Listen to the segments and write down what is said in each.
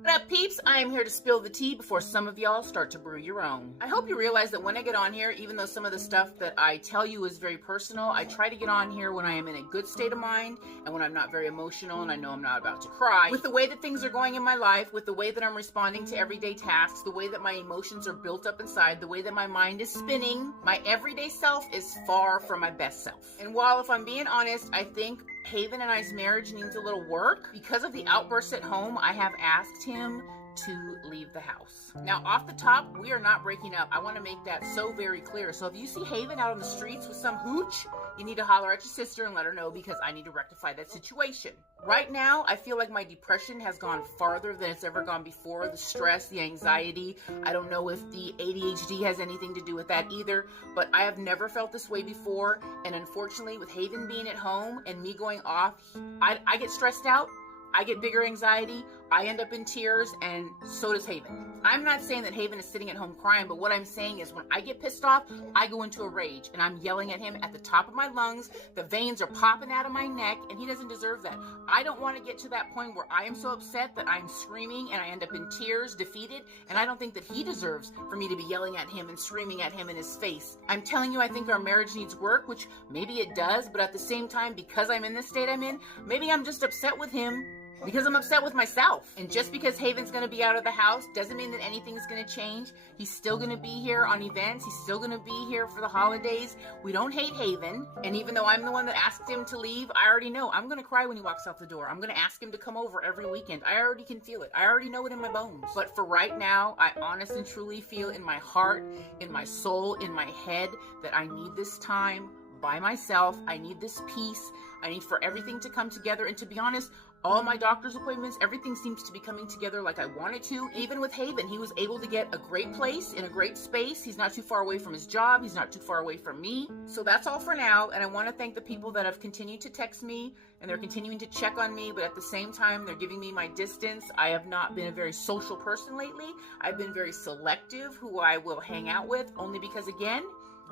What up, peeps? I am here to spill the tea before some of y'all start to brew your own. I hope you realize that when I get on here, even though some of the stuff that I tell you is very personal, I try to get on here when I am in a good state of mind and when I'm not very emotional and I know I'm not about to cry. With the way that things are going in my life, with the way that I'm responding to everyday tasks, the way that my emotions are built up inside, the way that my mind is spinning, my everyday self is far from my best self. And while, if I'm being honest, I think Haven and I's marriage needs a little work, because of the outbursts at home, I have asked him to leave the house. Now, off the top, we are not breaking up. I want to make that so very clear. So if you see Haven out on the streets with some hooch, you need to holler at your sister and let her know, because I need to rectify that situation. Right now, I feel like my depression has gone farther than it's ever gone before. The stress, the anxiety. I don't know if the ADHD has anything to do with that either, but I have never felt this way before. And unfortunately, with Haven being at home and me going off, I get stressed out. I get bigger anxiety, I end up in tears, and so does Haven. I'm not saying that Haven is sitting at home crying, but what I'm saying is when I get pissed off, I go into a rage, and I'm yelling at him at the top of my lungs, the veins are popping out of my neck, and he doesn't deserve that. I don't want to get to that point where I am so upset that I'm screaming, and I end up in tears, defeated, and I don't think that he deserves for me to be yelling at him and screaming at him in his face. I'm telling you, I think our marriage needs work, which maybe it does, but at the same time, because I'm in the state I'm in, maybe I'm just upset with him because I'm upset with myself. And just because Haven's going to be out of the house doesn't mean that anything's going to change. He's still going to be here on events. He's still going to be here for the holidays. We don't hate Haven. And even though I'm the one that asked him to leave, I already know I'm going to cry when he walks out the door. I'm going to ask him to come over every weekend. I already can feel it. I already know it in my bones. But for right now, I honest and truly feel in my heart, in my soul, in my head that I need this time by myself. I need this peace. I need for everything to come together. And to be honest, all my doctor's appointments, everything seems to be coming together like I wanted to. Even with Haven, he was able to get a great place in a great space. He's not too far away from his job. He's not too far away from me. So that's all for now. And I want to thank the people that have continued to text me and they're continuing to check on me. But at the same time, they're giving me my distance. I have not been a very social person lately. I've been very selective who I will hang out with, only because, again,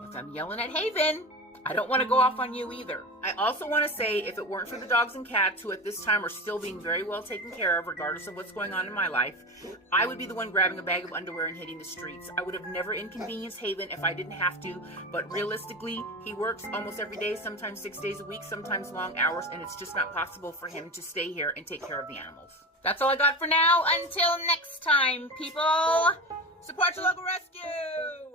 if I'm yelling at Haven, I don't want to go off on you either. I also want to say, if it weren't for the dogs and cats, who at this time are still being very well taken care of, regardless of what's going on in my life, I would be the one grabbing a bag of underwear and hitting the streets. I would have never inconvenienced Haven if I didn't have to, but realistically, he works almost every day, sometimes 6 days a week, sometimes long hours, and it's just not possible for him to stay here and take care of the animals. That's all I got for now. Until next time, people, support your local rescue!